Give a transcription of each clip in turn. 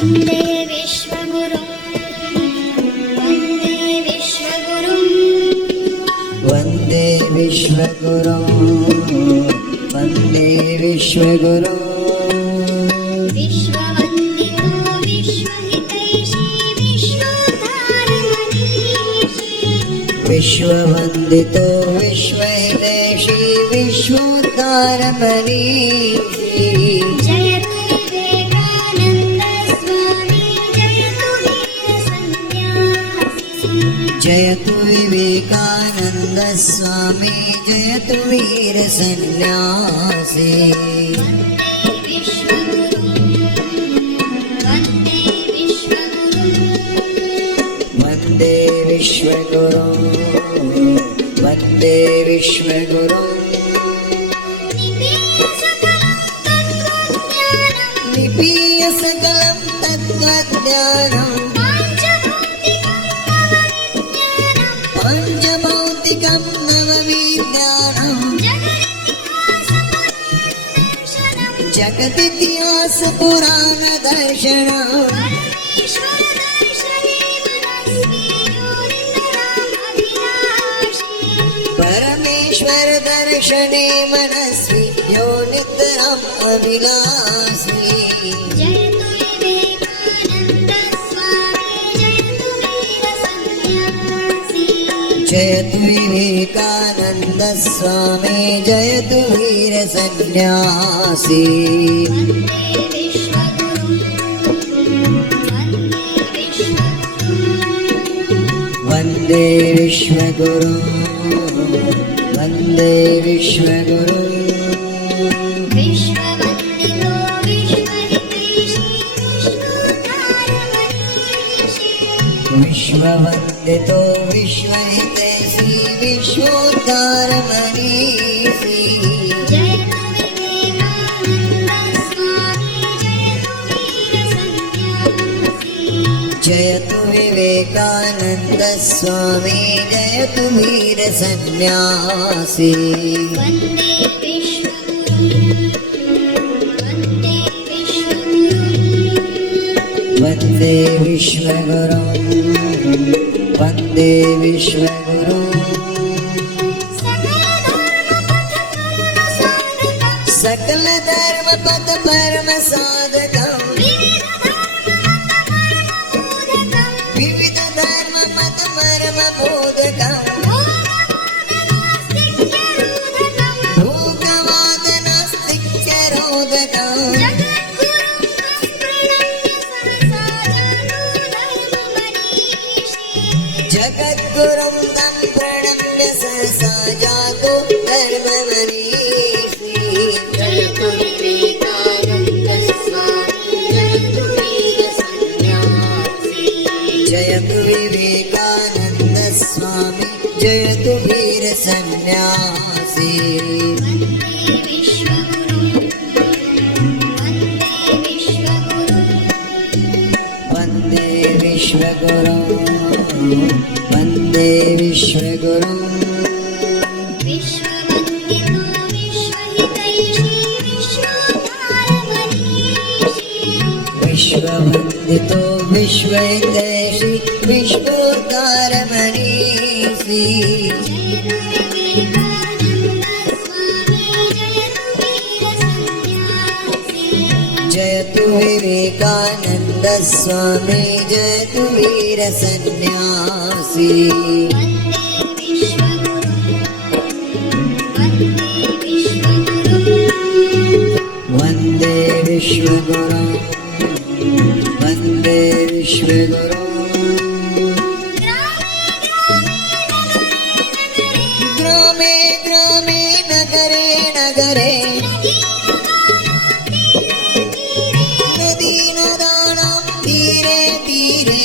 वन्दे विश्वगुरुं वन्दे विश्वगुरुं वन्दे विश्वगुरुं वन्दे विश्वगुरुं विश्ववन्दितो विश्वहितैषी विश्वोद्धारमनीषी विश्ववन्दितो विश्वहितैषी विश्वोद्धारमनीषी जयतु विवेकानन्द स्वामी जयतु वीरसन्न्यासी जयतु विवेकानन्द स्वामी जयतु वीर सन्यासी वन्दे विश्वगुरुं वन्दे विश्वगुरुं निपीय सकलं तत्त्वज्ञानं पञ्चभौतिकं नवविज्ञानं जगदितिहास पुराण दर्शनं परमेश्वर दर्शने मनस्वी यो नितराम् अभिलाषी जयतु विवेकानन्द स्वामी जयतु वीरसन्न्यासी जयतु विवेकानन्द स्वामी जयतु वीर सन्यासी वन्दे विश्वगुरुं वन्दे विश्वगुरुं वन्दे विश्वगुरुं विश्ववन्दितो विश्वहितैषी विश्ववन्दितो विश्वहितैषी विश्वोद्धारमनीषी जयतु विवेकानन्द स्वामी जयतु वीरसन्न्यासी वन्दे विश्वगुरुं वन्दे विश्वगुरुं सकल धर्म पथ परम साधकं विविध धर्म मत मर्म बोधकं भोगवाद नास्तिक्य रोधकं जगद्गुरुं तं प्रणम्य सहसा जातो धर्ममनीषी जयतु विवेकानन्द स्वामी जयतु वीरसन्न्यासी जयतु विवेकानन्द स्वामी जयतु वीर सन्यासी वन्दे विश्वगुरुं वन्दे विश्वगुरुं विश्ववन्दितो विश्वहितैषी विश्वोद्धारमनीषी विश्ववन्दितो विश्वहितैषी विश्वोद्धारमनीषी जयतु विवेकानन्द स्वामी जयतु वीरसन्न्यासी वन्दे विश्वगुरुं वन्दे विश्वगुरुं ग्रामे ग्रामे नगरे नगरे नदी नदानां तीरे तीरे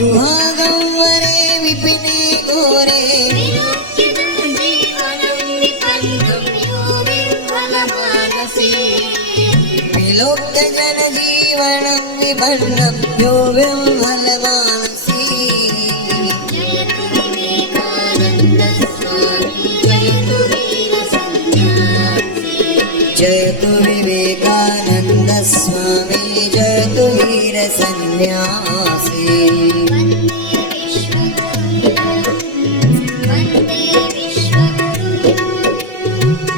गुहागह्वरे विपिने घोरे विलोक्य जनजीवनं विपन्नं यो विह्वलमानसी जयतु विवेकानन्द स्वामी जय तु वीर सन्यासी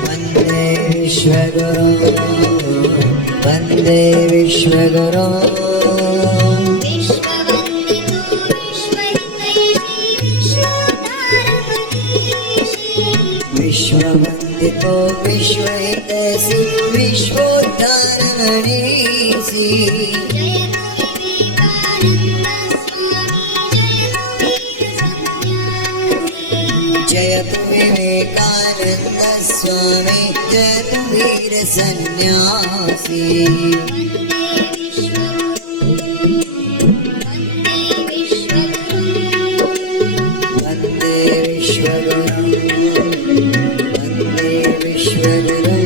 वन्दे विश्वगुरु वन्दे विश्वगुरु विश्ववन्दितो विश्वहितैषी विश्वोद्धारमणीषी जयतु विवेकानन्द स्वामी जयतु वीर सन्यासी वन्दे विश्वगुरु वन्दे विश्वगुरु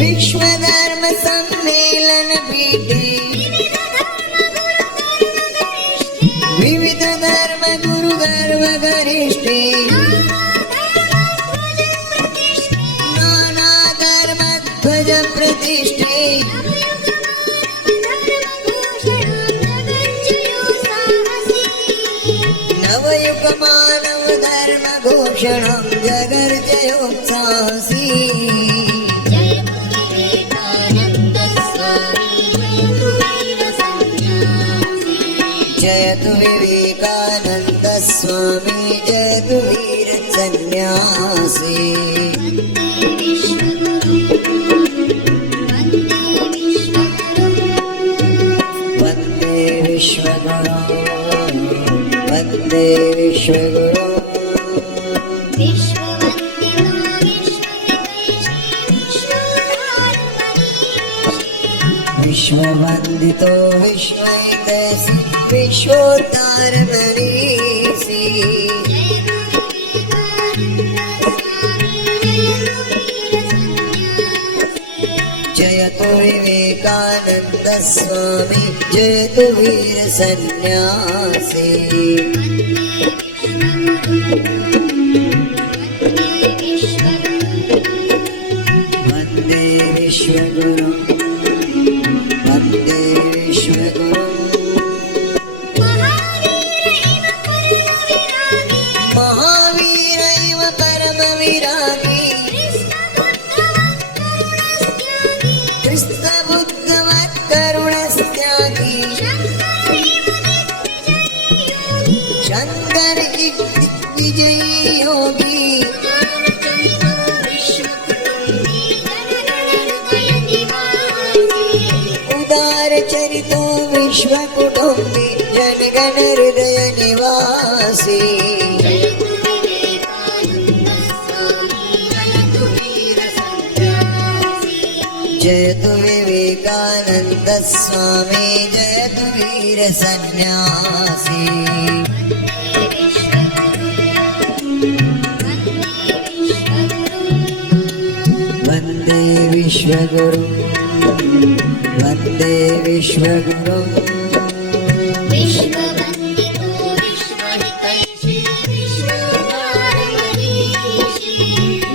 विश्वधर्म सम्मेलन पीठे विविध धर्म गुरु गर्व गरिष्ठे नाना धर्म ध्वज प्रतिष्ठे नवयुग मानव धर्म घोषणं जगर्जयोत्साहसी जयतु विवेकानंद स्वामी जयतु वीर सन्यासी वन्दे विश्वगुरु वन्दे विश्वगुरु विश्ववन्दितो विश्वहितैषी विश्वोद्धारमणीषी जयतु विवेकानन्द स्वामी जयतु वीर सन्यासी वन्दे विश्वगुरु वन्दे विश्वगुरु महावीर इव परमविरागी कृष्णबुद्धवत्तरुणस्त्यागी शङ्कर दिग्विजयी योगी उदार चरितो विश्वकुटुम्बी जनगण हृदय निवासी जयतु विवेकानंद स्वामी जयतु वीर सन्यासी वन्दे विश्वगुरु वन्दे विश्वगुरु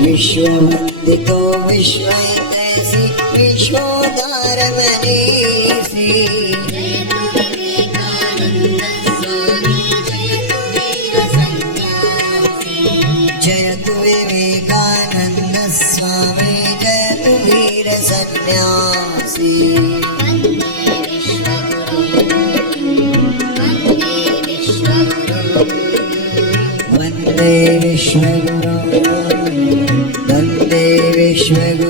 विश्ववन्दितो विश्वहितैषी विश्वोद्धारमणीषी जयतु विवेकानन्द स्वामी जयतु वीर सन्यासी वन्दे विश्वगुरु वन्दे विश्वगुरु